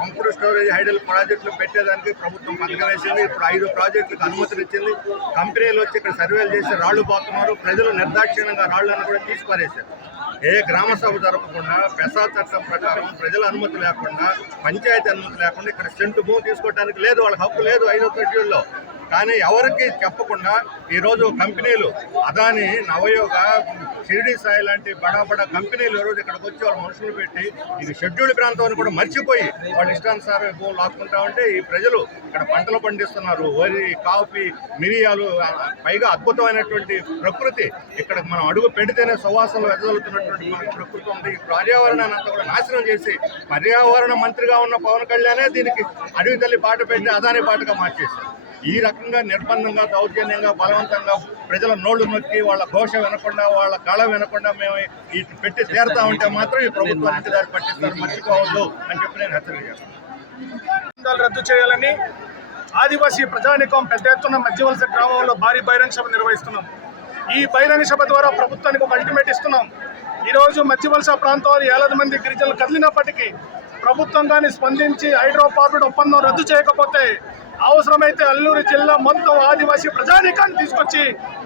పంపుడు storage hydel ప్రాజెక్టులు పెట్టేదానికి ప్రభుత్వం పథకం వేసింది. ఇప్పుడు ఐదు ప్రాజెక్టులకు అనుమతులు ఇచ్చింది. కంపెనీలు వచ్చి ఇక్కడ సర్వేలు చేసి రాళ్ళు పోతున్నారు. ప్రజలు నిర్దాక్షిణ్యంగా రాళ్ళను కూడా తీసుకురేశారు ఏ గ్రామ సభ జరపకుండా పెసా చట్టం ప్రకారం ప్రజల అనుమతి లేకుండా పంచాయతీ అనుమతి లేకుండా ఇక్కడ సెంటు భూమి తీసుకోవడానికి లేదు. వాళ్ళకి హక్కు లేదు ఐదో షెడ్యూల్లో కానీ ఎవరికి చెప్పకుండా ఈరోజు కంపెనీలు అదాని నవయోగ షిరిడి సాయి లాంటి బడా బడా కంపెనీలు ఈరోజు ఇక్కడికి వచ్చి వాళ్ళ మనుషులు పెట్టి ఇది షెడ్యూల్ ప్రాంతం అని కూడా మర్చిపోయి వాళ్ళు ఇష్టానుసారం భూములు లాక్కుంటా ఉంటే ఈ ప్రజలు ఇక్కడ పంటలు పండిస్తున్నారు. వరి కాఫీ మిరియాలు పైగా అద్భుతమైనటువంటి ప్రకృతి. ఇక్కడ మనం అడుగు పెడితేనే సువాసనలు వెదజల్లుతున్నటువంటి మన ప్రకృతి ఉంది. ఈ పర్యావరణాన్ని అంతా కూడా నాశనం చేసి పర్యావరణ మంత్రిగా ఉన్న పవన్ కళ్యాణే దీనికి అడవి తల్లి పాట పెట్టి అదాని పాటగా మార్చేశారు. ఈ రకంగా నిర్బంధంగా దౌర్జన్యంగా బలవంతంగా ప్రజల నోళ్ళు నొక్కి వాళ్ళ ఘోష వినకుండా వాళ్ళ కళ వినకుండా మేము ఈ పెట్టి తీరుతా ఉంటే మాత్రం ఈ ప్రభుత్వం ఇంటి దారి పట్టిస్తారు. మర్చిపోవద్దు అని చెప్పి నేను హెచ్చరిక చేస్తాను రద్దు చేయాలని ఆదివాసీ ప్రజానికం పెద్ద ఎత్తున మధ్యవలస గ్రామంలో భారీ బహిరంగ సభ నిర్వహిస్తున్నాం. ఈ బహిరంగ సభ ద్వారా ప్రభుత్వానికి ఒక అల్టిమేట్ ఇస్తున్నాం. ఈరోజు మధ్యవలస ప్రాంతంలో ఏలాది మంది గిరిజనులు కదిలినప్పటికీ ప్రభుత్వం కానీ స్పందించి హైడ్రోకార్బన్ ఒప్పందం రద్దు చేయకపోతే అవసరమైతే అల్లూరు జిల్లా మొత్తం ఆదివాసీ ప్రజానీకాన్ని తీసుకొచ్చి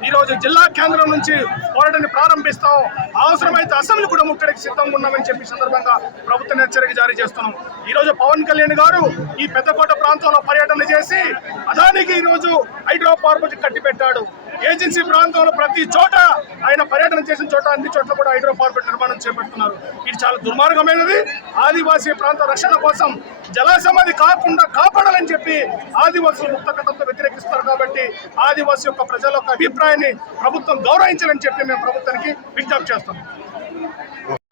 ఈరోజు జిల్లా కేంద్రం నుంచి పోరాటాన్ని ప్రారంభిస్తాం. అవసరమైతే అసెంబ్లీ కూడా ముట్టడికి సిద్ధంగా ఉన్నామని చెప్పి సందర్భంగా ప్రభుత్వం హెచ్చరిక జారీ చేస్తున్నాం. ఈరోజు పవన్ కళ్యాణ్ గారు ఈ పెద్దకోట ప్రాంతంలో పర్యటన చేసి అదానికి ఈరోజు హైడ్రో పార్క్ కట్టిపెట్టాడు. ఏజెన్సీ ప్రాంతంలో ప్రతి చోట ఆయన పర్యటన చేసిన చోట అన్ని చోట్ల కూడా హైడ్రో పార్క్ నిర్మాణం చేపడుతున్నారు. ఇది చాలా దుర్మార్గమైనది. ఆదివాసీ ప్రాంత రక్షణ కోసం జలసమాధి కాకుండా కాపాడాలని చెప్పి ఆదివాసులు ముక్తకథంతో వ్యతిరేకిస్తారు కాబట్టి ఆదివాసీ యొక్క ప్రజల యొక్క అభిప్రాయాన్ని ప్రభుత్వం గౌరవించాలని చెప్పి మేము ప్రభుత్వానికి విజ్ఞప్తి చేస్తున్నాం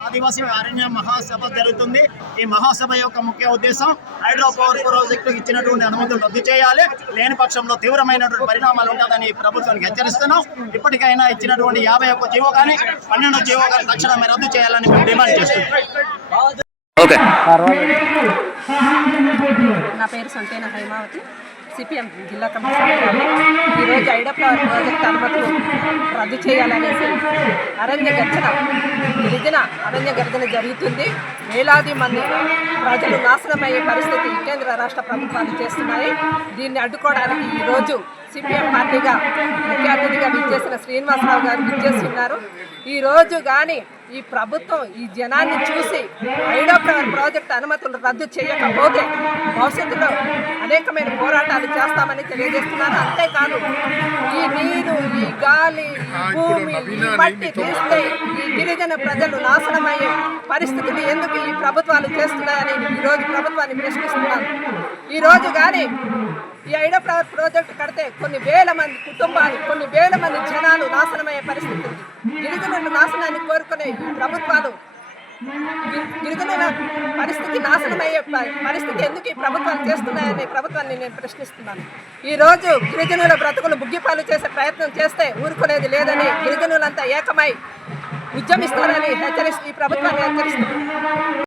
ఆదివాసీ అరణ్య మహాసభ జరుగుతుంది. ఈ మహాసభ యొక్క ముఖ్య ఉద్దేశం హైడ్రో పవర్ ప్రాజెక్టు ఇచ్చినటువంటి అనుమతులు రద్దు చేయాలి. లేని పక్షంలో తీవ్రమైనటువంటి పరిణామాలు ఉంటుందని ప్రభుత్వానికి హెచ్చరిస్తున్నాం. ఇప్పటికైనా ఇచ్చినటువంటి యాభై ఒక్క జీవో కానీ పన్నెండు జీవో కానీ తక్షణమే రద్దు చేయాలని మేము డిమాండ్ చేస్తున్నాం. పేరు సొంతేన హైమావతి? సిపిఎం జిల్లా కమిషనర్ ఈరోజు ఐడప్లవర్ ప్రాజెక్ట్ అనుమతులు రద్దు చేయాలనేసి అరణ్య గర్జన గిరిజన అరణ్య గర్జన జరుగుతుంది. వేలాది మంది ప్రజలు నాశనమయ్యే పరిస్థితి కేంద్ర రాష్ట్ర ప్రభుత్వాలు చేస్తున్నాయి. దీన్ని అడ్డుకోవడానికి ఈరోజు సిపిఎం పార్టీగా ముఖ్య అతిథిగా విచ్చేసిన శ్రీనివాసరావు గారు విచ్చేస్తున్నారు. ఈ రోజు కానీ ఈ ప్రభుత్వం ఈ జనాన్ని చూసి ఐడో ప్రాజెక్ట్ అనుమతులు రద్దు చేయకపోతే భవిష్యత్తులో అనేకమైన పోరాటాలు చేస్తామని తెలియజేస్తున్నారు. అంతేకాదు ఈ నీరు ఈ గాలి భూమి ఈ మట్టి తీస్తే ఈ గిరిజన ప్రజలు నాశనమయ్యే పరిస్థితిని ఎందుకు ఈ ప్రభుత్వాలు చేస్తున్నాయని ఈ రోజు ప్రభుత్వాన్ని ప్రశ్నిస్తున్నారు. ఈ రోజు కానీ ఈ ఐడో ప్రా- ప్రాజెక్టు కడితే కొన్ని వేల మంది కుటుంబాలు కొన్ని వేల మంది జనాలు నాశనమయ్యే పరిస్థితి. గిరిజనుల నాశనాన్ని కోరుకునే ఈ ప్రభుత్వాలు గిరిజనుల పరిస్థితి నాశనమయ్యే పరిస్థితి ఎందుకు ఈ ప్రభుత్వాలు చేస్తున్నాయని ప్రభుత్వాన్ని నేను ప్రశ్నిస్తున్నాను. ఈ రోజు గిరిజనుల బ్రతుకులు బుగ్గిపాలు చేసే ప్రయత్నం చేస్తే ఊరుకునేది లేదని గిరిజనులంతా ఏకమై ఉద్యమిస్తారని హెచ్చరిస్తూ ఈ ప్రభుత్వాన్ని హెచ్చరిస్తుంది